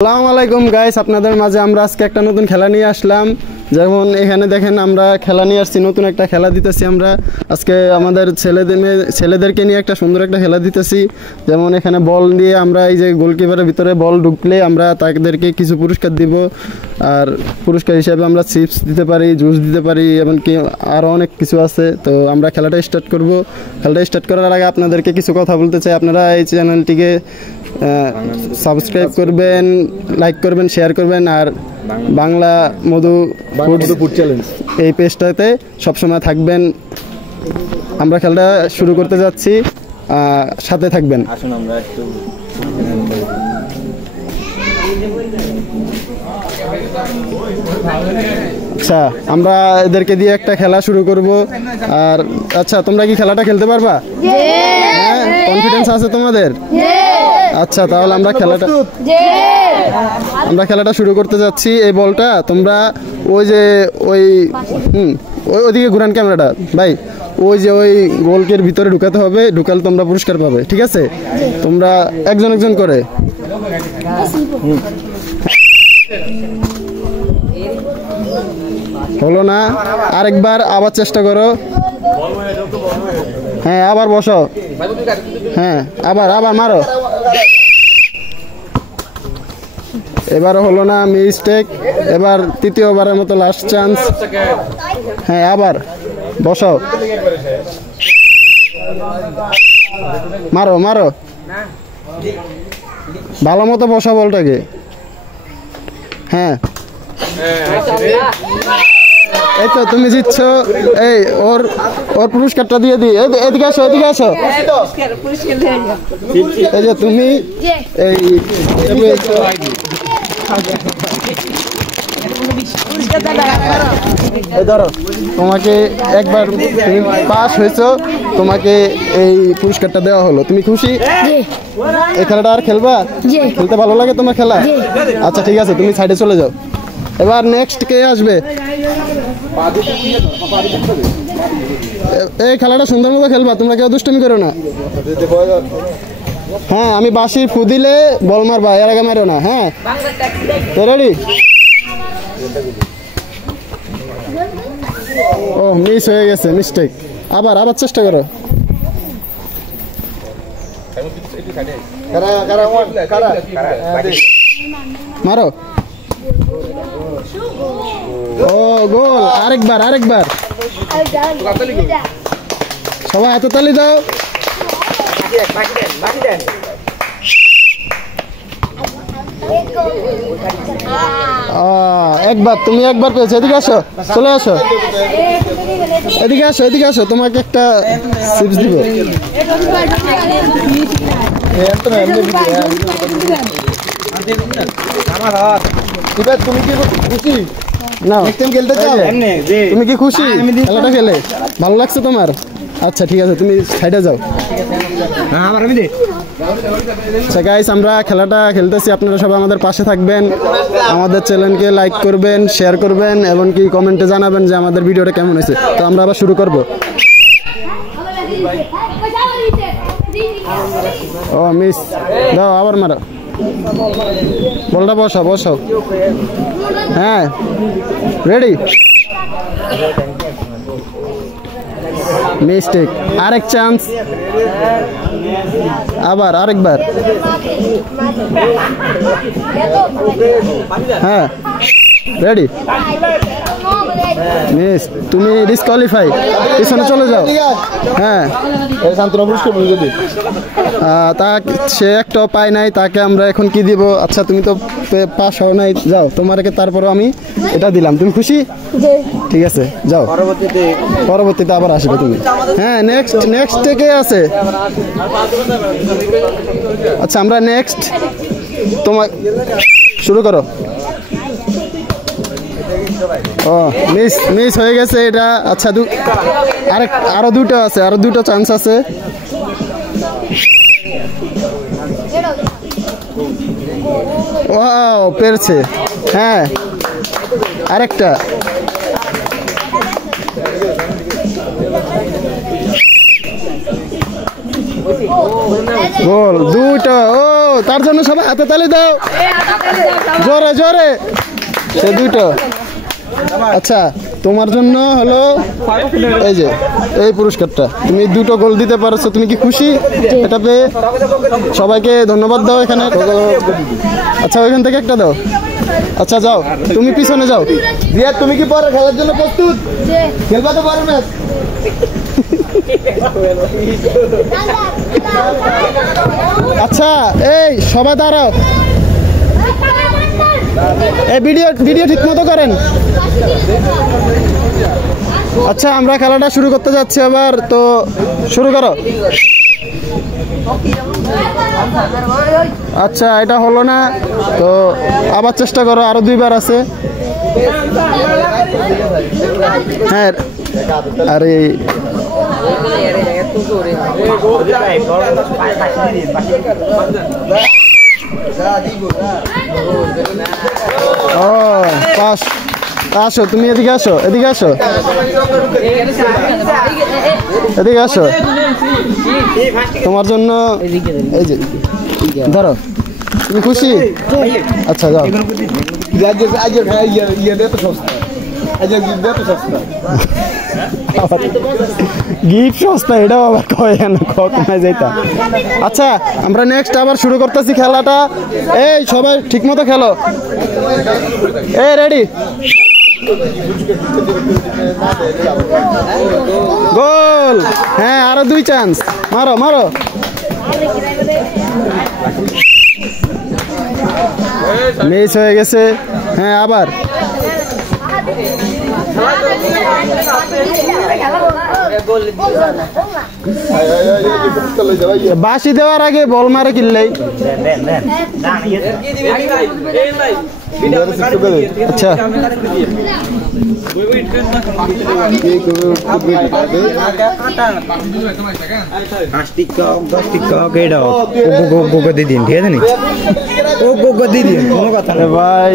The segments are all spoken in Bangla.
আসসালামু আলাইকুম গাইস, আপনাদের মাঝে আমরা আজকে একটা নতুন খেলা নিয়ে আসলাম। যেমন এখানে দেখেন আমরা খেলা নিয়ে আসছি, নতুন একটা খেলা দিতেছি আমরা আজকে আমাদের ছেলেদেরকে নিয়ে একটা সুন্দর একটা খেলা দিতেছি। যেমন এখানে বল দিয়ে আমরা এই যে গোলকিপারের ভিতরে বল ঢুকলে আমরা তাদেরকে কিছু পুরস্কার দিব, আর পুরস্কার হিসেবে আমরা চিপস দিতে পারি, জুস দিতে পারি, এমনকি আরও অনেক কিছু আছে। তো আমরা খেলাটা স্টার্ট করব। খেলাটা স্টার্ট করার আগে আপনাদেরকে কিছু কথা বলতে চাই। আপনারা এই চ্যানেলটিকে সাবস্ক্রাইব করবেন, লাইক করবেন, শেয়ার করবেন, আর বাংলা মধু ফুড চ্যালেঞ্জ এই পেজটাতে সবসময় থাকবেন। আমরা খেলাটা শুরু করতে যাচ্ছি, সাথে থাকবেন। আসুন আমরা একটু আচ্ছা, আমরা এদেরকে দিয়ে একটা খেলা শুরু করব। আর আচ্ছা, তোমরা কি খেলাটা খেলতে পারবা? হ্যাঁ, কনফিডেন্স আছে তোমাদের? আচ্ছা, তাহলে আমরা খেলাটা শুরু করতে যাচ্ছি। এই বলটা তোমরা ওইদিকে ঘুরান ক্যামেরাটা ভাই, ওই যে ওই গোলকের ভিতরে ঢুকাতে হবে, ঢুকালে তোমরা পুরস্কার পাবে। ঠিক আছে, তোমরা একজন একজন করে। হলো না, আরেকবার আবার চেষ্টা করো। হ্যাঁ, আবার বসো। হ্যাঁ, আবার মারো। এবারও হলো না, মিস্টেক। এবার তৃতীয়বারের মতো লাস্ট চান্স। হ্যাঁ, আবার বসো, মারো ভালো মতো বসা বলটাকে। হ্যাঁ, এই তো তুমি জিতছ। এই ওর পুরস্কারটা দিয়ে দিই। এদিকে আসো। এই যে তুমি ধরো, তোমাকে একবার তুমি পাস হয়েছো, তোমাকে এই পুরস্কারটা দেওয়া হলো। তুমি খুশি? এই খেলাটা আর খেলবা? খেলতে ভালো লাগে তোমার খেলা? আচ্ছা, ঠিক আছে, তুমি সাইডে চলে যাও। এবার নেক্সট কে আসবে? এই খেলাটা সুন্দর মতো খেলবা, তোমরা কেউ দুষ্টুমি করো না। হ্যাঁ, আমি বাঁশি ফু দিলে বল মারবা, এর আগে মারো না। হ্যাঁ, তো রেডি? ও, মিস হয়ে গেছে, মিস্টেক। আবার চেষ্টা করো। মারো। ও, গোল। আরেকবার সবাই হাতে তালি দাও। তুমি একবার পেয়েছো। এদিকে আসো, চলে আসো। এদিকে আসো, তোমাকে একটা চিপস দিব। তুমি কি খুশি? তুমি কি খুশি খেলাটা খেলে? ভালো লাগছে তোমার? আচ্ছা, ঠিক আছে, তুমি সাইডে যাও। আচ্ছা গাইস, আমরা খেলাটা খেলতেছি, আপনারা সবাই আমাদের পাশে থাকবেন, আমাদের চ্যানেলকে লাইক করবেন, শেয়ার করবেন, এমনকি কমেন্টে জানাবেন যে আমাদের ভিডিওটা কেমন হয়েছে। তো আমরা আবার শুরু করব। ও, মিস দাও, আবার মারো। বলটা বসাও। হ্যাঁ, রেডি? মিস্টেক। আরেক চান্স, আরেকবার। হ্যাঁ, রেডি? মিস, তুমি ডিসকোয়ালিফাই, পিছনে চলে যাও। হ্যাঁ, সে একটা পায় নাই, তাকে আমরা এখন কি দিব? আচ্ছা, তুমি তো পাস হও নাই, যাও। তোমাকে তারপরও আমি এটা দিলাম। তুমি খুশি? ঠিক আছে, যাও। পরবর্তীতে আবার আসবে তুমি। হ্যাঁ, নেক্সট থেকে আছে। আচ্ছা, আমরা নেক্সট তোমার শুরু করো। ও, মিস হয়ে গেছে এটা। আচ্ছা, আরো দুটো চান্স আছে। ওয়াও, পেরেছে। হ্যাঁ, আরেকটা। গোল দুটো। ও তার জন্য সবাই হাতে তালি দাও, জোরে জোরে। সে দুইটো। আচ্ছা, তোমার জন্য হলো এই যে এই পুরস্কারটা। তুমি দুটো গোল দিতে পারছো, তুমি কি খুশি এটা পেয়ে? সবাইকে ধন্যবাদ দাও এখানে। আচ্ছা, ওইখান থেকে একটা দাও। আচ্ছা যাও, তুমি পিছনে যাও। রিয়াদ, তুমি কি পরে খেলার জন্য প্রস্তুত? খেলবা তো পারো না? আচ্ছা, এই সবাই দাঁড়াও, এই ভিডিও ঠিক মতো করেন। আচ্ছা, আমরা খেলাটা শুরু করতে যাচ্ছি আবার, তো শুরু করো। আচ্ছা, এটা হলো না, তো আবার চেষ্টা করো, আরো দুইবার আছে। হ্যাঁ, আরে ও পাস। আসো, তুমি এদিকে আসো, এদিকে আসো, এদিকে আসো। তোমার জন্য এই যে ধরো। তুমি খুশি? আচ্ছা যাও। গিফট সস্তা, এটাও আবার কমায় যাইতা। আচ্ছা, আমরা নেক্সট আবার শুরু করতেছি খেলাটা। এই সবাই ঠিক মতো খেলো। এই রেডি, গোল। হ্যাঁ, আরো দুই চান্স, মারো মারো। মিস হয়ে গেছে। হ্যাঁ, আবার বাসি দেওয়ার আগে বল মারে কিনলেই। আচ্ছা, ভাই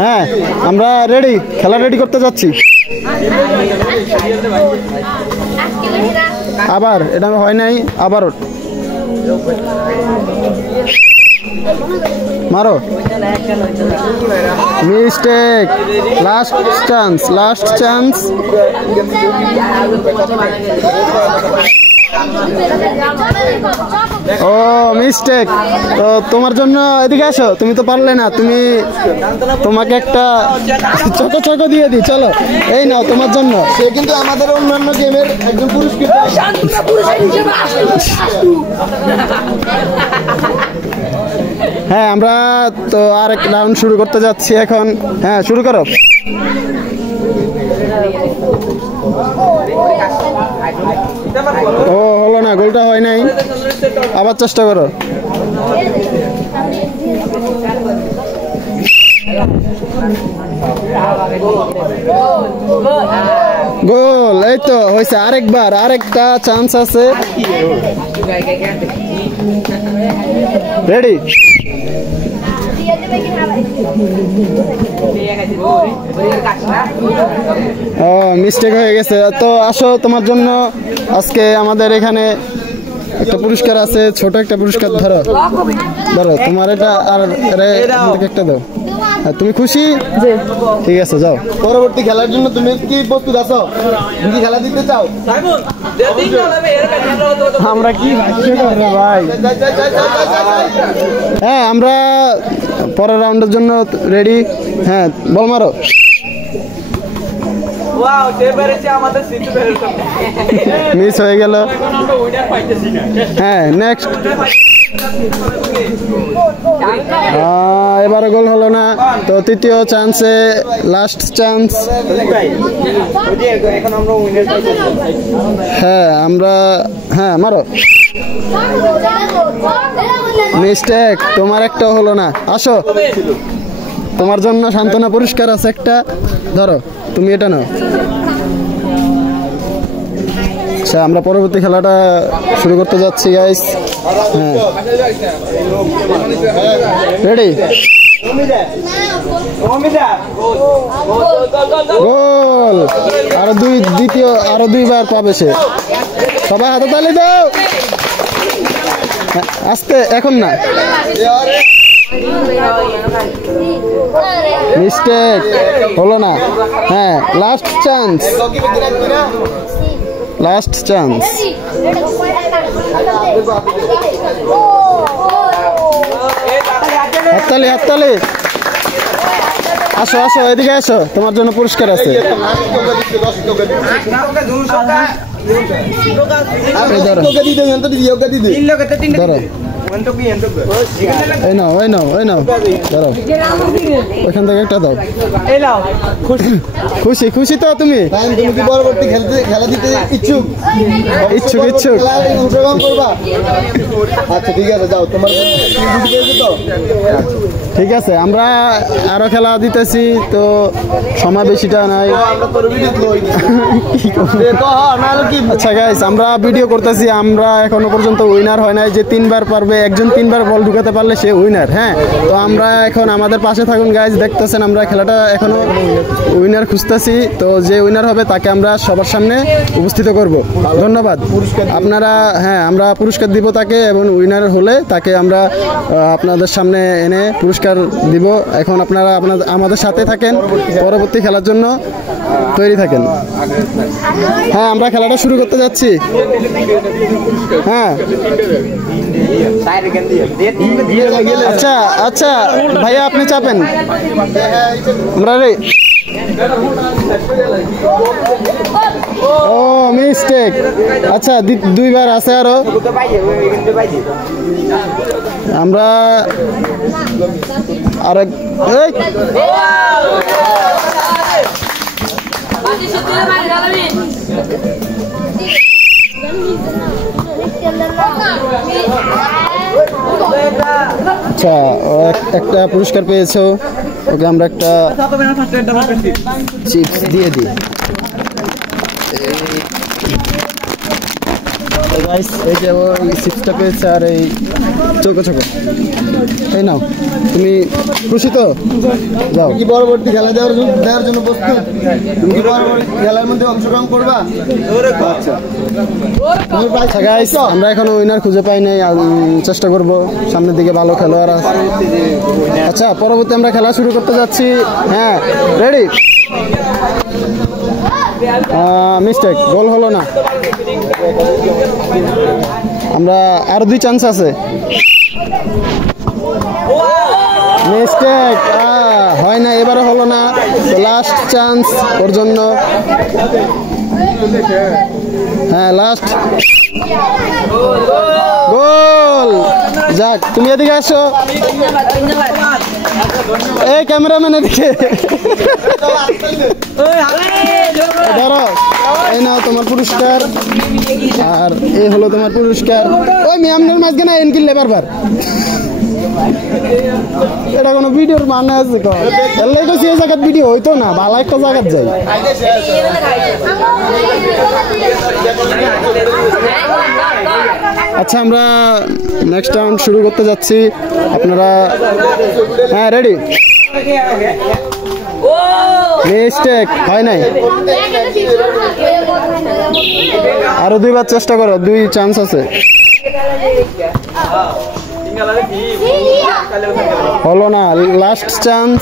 হ্যাঁ, আমরা রেডি, খেলা রেডি করতে যাচ্ছি। আবার এটা হয় নাই, আবারও মারো। Mistake, last chance, last chance. ও মিস্টেক। তো তোমার জন্য এদিকে আসো, তুমি তো পারলে না, তুমি তোমাকে একটা ছোট ছোট দিয়ে দিই, চলো এই নাও তোমার জন্য। সে কিন্তু আমাদের অন্যান্য গেমের একজন পুরস্কৃত। হ্যাঁ, আমরা তো আরেক রাউন্ড শুরু করতে যাচ্ছি এখন। হ্যাঁ, শুরু করো। ও হলো না, গোলটা হয় নাই, আবার চেষ্টা করো। গোল, এই তো হয়েছে। আরেকবার, আরেকটা চান্স আছে। রেডি, ও মিস্টেক হয়ে গেছে। তো আসো, তোমার জন্য আজকে আমাদের এখানে একটা পুরস্কার আছে, ছোট একটা পুরস্কার। ধরো ধরো, তোমার এটা আর একটা দাও। তুমি খুশি? ঠিক আছে, যাও। পরবর্তী খেলার জন্য তুমি কি প্রস্তুত আছো? তুমি খেলা দিতে চাও? আমরা কি ভাই, হ্যাঁ আমরা পরের রাউন্ডের জন্য রেডি। হ্যাঁ, বল মারো। মিস হয়ে গেল। হ্যাঁ, নেক্সট। এবারে গোল হলো না, তো তৃতীয় চান্সে লাস্ট চান্স। হ্যাঁ আমরা, হ্যাঁ মারো। মিস্টেক, তোমার একটা হলো না। আসো, তোমার জন্য সান্ত্বনা পুরস্কার আছে একটা, ধরো তুমি এটা নাও। আচ্ছা, আমরা পরবর্তী খেলাটা শুরু করতে যাচ্ছি গাইস। হ্যাঁ, রেডি, গোল। আরো দুইবার পাবে সে। সবাই হাতে তালি দাও। আস্তে, এখন না, মিস্টেক হলো না। হ্যাঁ, লাস্ট চান্স, লাস্ট চান্স। হাততালি, হাততালি। আসো আসো, এদিকে আসো, তোমার জন্য পুরস্কার আছে। ধরো, এই নাও, এই নাও, এই নাও, ধরো, ওইখান থেকে একটা দাও। খুশি, খুশি তো তুমি? তুমি কি পরবর্তী খেলা দিতে ইচ্ছুক? ইচ্ছুক, ইচ্ছুক। অংশগ্রহণ করবা? আচ্ছা ঠিক আছে, যাও। তোমার তো ঠিক আছে, আমরা আরো খেলা দিতেছি, তো সময় বেশিটা নাই। আচ্ছা গাইস, আমরা ভিডিও করতেছি, আমরা এখনো পর্যন্ত উইনার হয় নাই। যে 3 বার পারবে, একজন 3 বার বল ঢুকাতে পারলে সে উইনার। হ্যাঁ, তো আমরা এখন আমাদের পাশে থাকুন গাইস, দেখতেছেন আমরা খেলাটা এখনো উইনার খুঁজতেছি। তো যে উইনার হবে তাকে আমরা সবার সামনে উপস্থিত করব। ধন্যবাদ আপনারা। হ্যাঁ, আমরা পুরস্কার দিব তাকে, এবং উইনার হলে তাকে আমরা আপনাদের সামনে এনে পুরস্কার দিব। এখন আপনারা আমাদের সাথে থাকেন, পরবর্তী খেলার জন্য তৈরি থাকেন। হ্যাঁ, আমরা খেলাটা শুরু করতে যাচ্ছি। হ্যাঁ, আচ্ছা আচ্ছা ভাইয়া, আপনি চাপেন। আমরা রে, ও মিস্টেক। আচ্ছা, 2 বার আছে আরো। আমরা আর আচ্ছা, একটা পুরস্কার পেয়েছো, ওকে আমরা একটা চিপস দিয়ে দিই। এই যে ওই চিপসটা পেয়েছে, আর এই চোখো চোখো, এই নাও। তুমি খুশি তো? যাও। কি পরবর্তী খেলা দেওয়ার জন্য প্রস্তুত? তুমি কি পরবর্তী খেলার মধ্যে অংশগ্রহণ করবা? আচ্ছা গাইস, আমরা এখনো উইনার খুঁজে পাই নাই, চেষ্টা করব, সামনের দিকে ভালো খেলোয়াড় আছে। আচ্ছা, পরবর্তী আমরা খেলা শুরু করতে যাচ্ছি। হ্যাঁ, রেডি? মিস্টেক, গোল হলো না। আমরা আরো 2 চান্স আছে। মিস্টেক, হয় না, এবারও হলো না। লাস্ট চান্স ওর জন্য। হ্যাঁ, লাস্ট গোল। যাক, তুমি এদিকে আসো। এই ক্যামেরাম্যান এদিকে ধরো, এই নাও তোমার পুরস্কার, আর এই হলো তোমার পুরস্কার। ওই মিয়ামনের মাঝখানে এন কিনলে বারবার, এটা কোনো ভিডিওর মানে আছে? এলাই তো সে জায়গায় ভিডিও হইতো না, ভালো একটা জায়গায় যাই। আচ্ছা, আমরা নেক্সট রাউন্ড শুরু করতে যাচ্ছি। আপনারা হ্যাঁ, রেডি? মিস্টেক, হয় নাই। আরো 2 বার চেষ্টা করো, 2 চান্স আছে। হলো না, লাস্ট চান্স।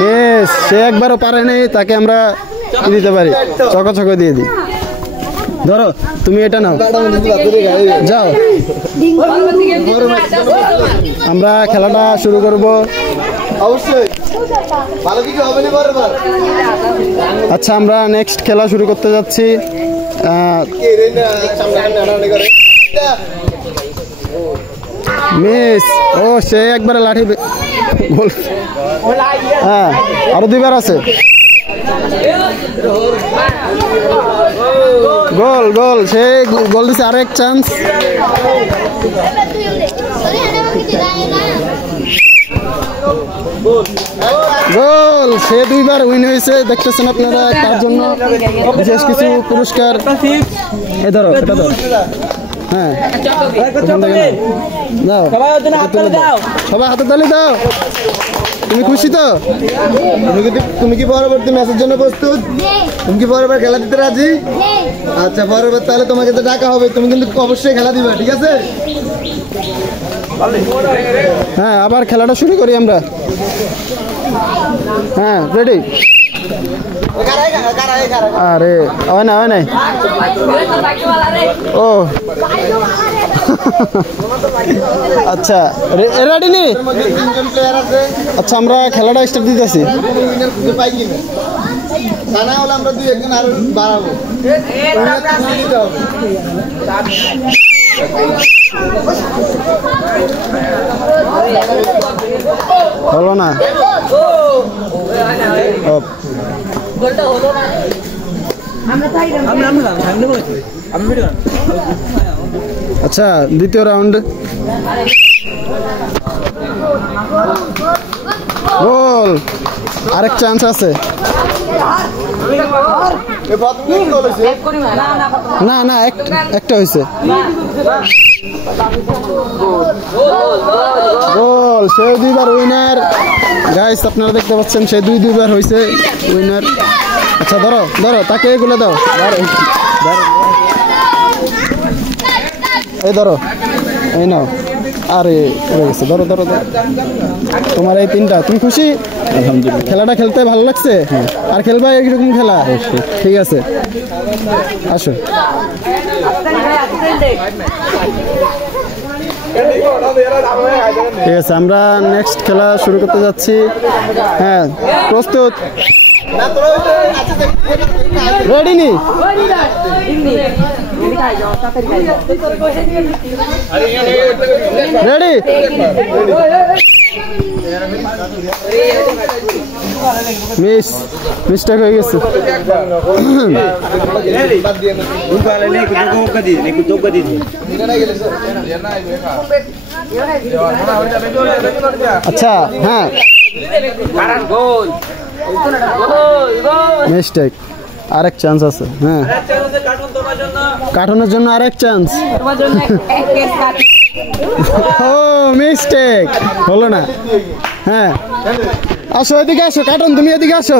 মিস, সে একবারও পারে নাই, তাকে আমরা দিতে পারি, চকো চকো দিয়ে দিই। ধরো, তুমি এটা নাও, যাও। আমরা খেলাটা শুরু করব। অবশ্যই ভালো কিছু হবে না বারবার। আচ্ছা, আমরা নেক্সট খেলা শুরু করতে যাচ্ছি। মিস, ও সে একবারে লাঠি গোল। হ্যাঁ, আরো 2 বার আছে। গোল, গোল, সে গোল দিছে। আরেক চান্স। গোল, সে 2 বার উইন হয়েছে। দেখতেছেন আপনারা, তার জন্য বিশেষ কিছু পুরস্কার। এই ধরো, এটা ধরো। হ্যাঁ, দাও, সবাই হাতে তালি দাও। তুমি খুশি তো? তুমি কি পরবর্তী ম্যাচের জন্য প্রস্তুত? তুমি কি পরের বার খেলা দিতে রাজি? আচ্ছা, পরের বার তাহলে তোমাকে তো ডাকা হবে, তুমি কিন্তু অবশ্যই খেলা দিবা, ঠিক আছে? হ্যাঁ, আবার খেলাটা শুরু করি আমরা। হ্যাঁ, রেডি। আরে হয় না, হয় নাই। ও আচ্ছা, রেডি নি? আচ্ছা, আমরা খেলাটা স্টার্ট দিতেছি। আমরা দুই একজন আরো বাড়াবো। হলো না। আচ্ছা, দ্বিতীয় রাউন্ড। গোল, আরেক চান্স আছে। না না, একটা হয়েছে। গোল, সে দুইবার উইনার। গাইস, আপনারা দেখতে পাচ্ছেন সে দুইবার হয়েছে উইনার। আচ্ছা, ধরো ধরো, তাকে এগুলো দাও। এই ধরো, এই নাও। আরে পড়ে গেছে, ধরো ধরো ধরো। তোমার এই তিনটা, তুমি খুশি? আলহামদুলিল্লাহ। খেলাটা খেলতে ভালো লাগছে? আর খেলবা এরকম খেলা? ঠিক আছে, আসো। ঠিক আছে, আমরা নেক্সট খেলা শুরু করতে যাচ্ছি। হ্যাঁ, প্রস্তুত? রেডি নি? রেডি? মিস্টেক হয়ে গেছে। আচ্ছা, হ্যাঁ, মিস্টেক। আরেক চান্স আছে। হ্যাঁ, কার্টুনের জন্য আরেক চান্স। ও মিস্টেক, হলো না। হ্যাঁ, আসো এদিকে, আসো কার্টুন, তুমি এদিকে আসো।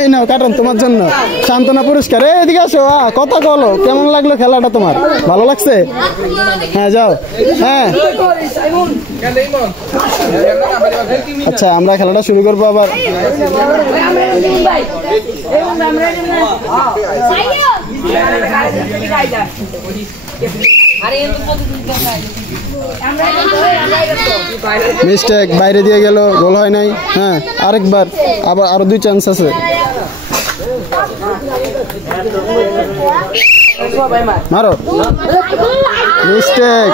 এই নাও কার্টুন, তোমার জন্য সান্ত্বনা পুরস্কার। এদিকে আসো। কথা বলো, কেমন লাগলো খেলাটা তোমার? ভালো লাগছে? হ্যাঁ, যাও। হ্যাঁ, আচ্ছা, আমরা খেলাটা শুরু করবো আবার। মিস্টেক, বাইরে দিয়ে গেল, গোল হয় নাই। হ্যাঁ, আরেকবার, আবার আরো দুই চান্স আছে। মারো। Mistake,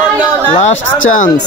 last chance.